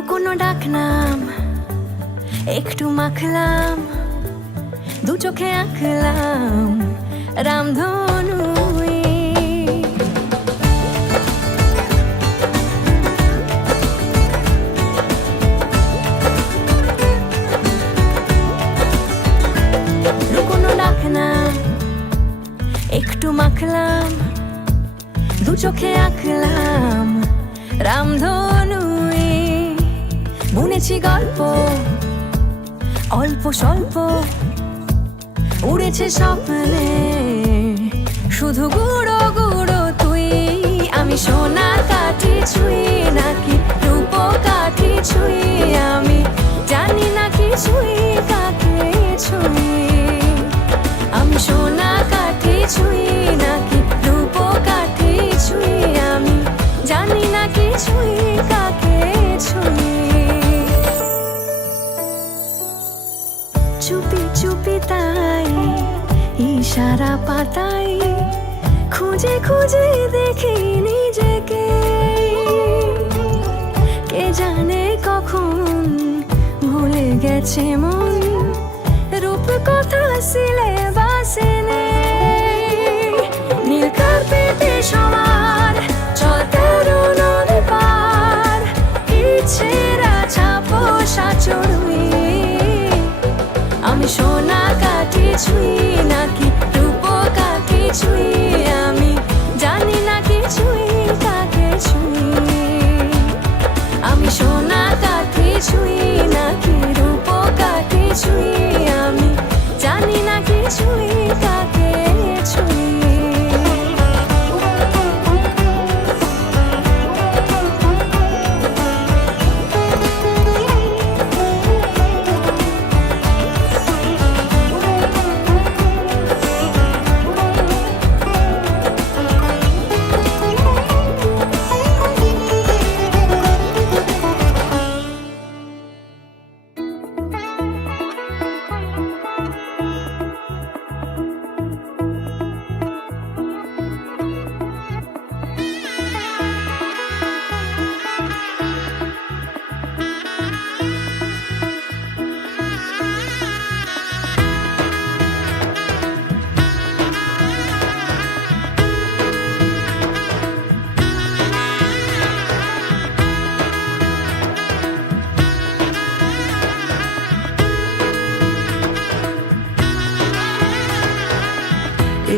লুকোনো ডাকনাম একটু মাখলাম, দু চোখে আঁকলাম রামধনু। লুকোনো ডাকনাম একটু মাখলাম, দু চোখে আঁকলাম রামধনু। বুনেছি গল্প অল্প স্বল্প, উড়েছে স্বপ্নে শুধু গুঁড়ো গুঁড়ো তুই। আমি সোনা কাঠি ছুঁই নাকি রূপ কাঠি ছুঁই, আমি জানি না কিছুই কাকে ছুঁই। আমি সোনা কাঠি ছুঁই নাকি রূপ কাঠি ছুঁই, আমি জানি না কিছুই কাকে ছুঁই। চুপি চুপি তাই ইশারা পাতাই, খুঁজে খুঁজে দেখি নিজেকে। কে জানে কখন ভুলে গেছে মন, রূপ কথা সিলেবাসে নেই। নীল কার্পেটে সবার চল তেরো নদী পার, ইচ্ছেরা ছাপো সাচড়ুই। আমি সোনা কাঠি ছুঁই নাকি রূপ কাঠি ছুঁই, আমি জানি না কিছুই কাকে ছুঁই। আমি সোনা কাঠি ছুঁই নাকি রূপ কাঠি ছুঁই, আমি জানি না কিছুই কাকে ছুঁই।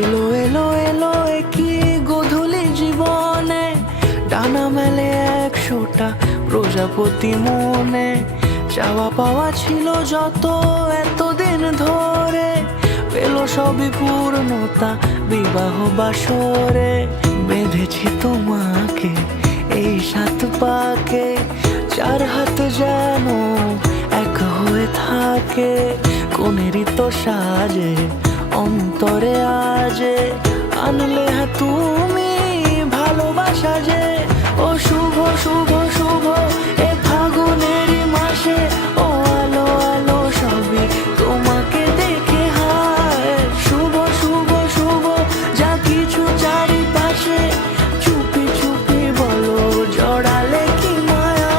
এলো এলো এলো কি গোধূলি জীবনে, ডানা মেলে 100টা প্রজাপতি মনে। চাওয়া পাওয়া ছিল যত এতদিন ধরে, পেল সবই পূর্ণতা বিবাহ বাসরে। বেঁধেছি তোমাকে এই 7 পাকে, 4 হাত যেন এক হয়ে থাকে। কোনেরই তো সাজে অন্তরে আজে, আনলে তুমি ভালোবাসা যে। ও শুভ শুভ শুভ এ ফাগুনেরই মাসে, ও আলো আলো সবই তোমাকে দেখে হায়। শুভ শুভ শুভ যা কিছু চারিপাশে, চুপি চুপি বলো জড়ালে কি মায়া।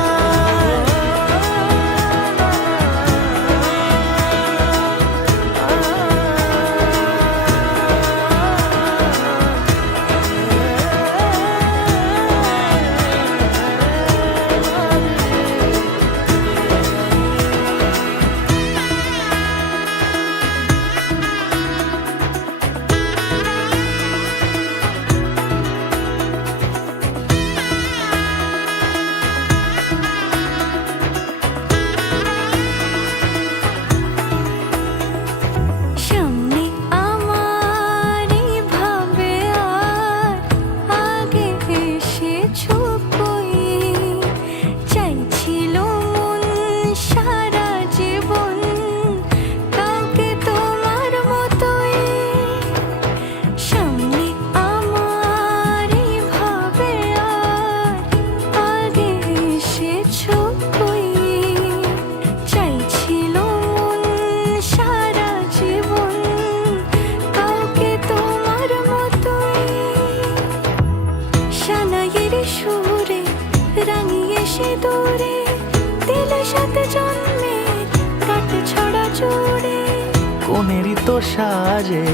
কোনেরই তো সাজে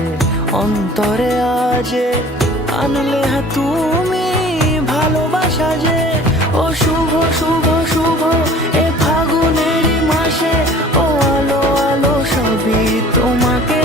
অন্তরে আজে আনলে হ্যাঁ তুমি ভালোবাসা যে ও শুভ শুভ শুভ এ ফাগুনেরই মাসে ও আলো আলো সবই তোমাকে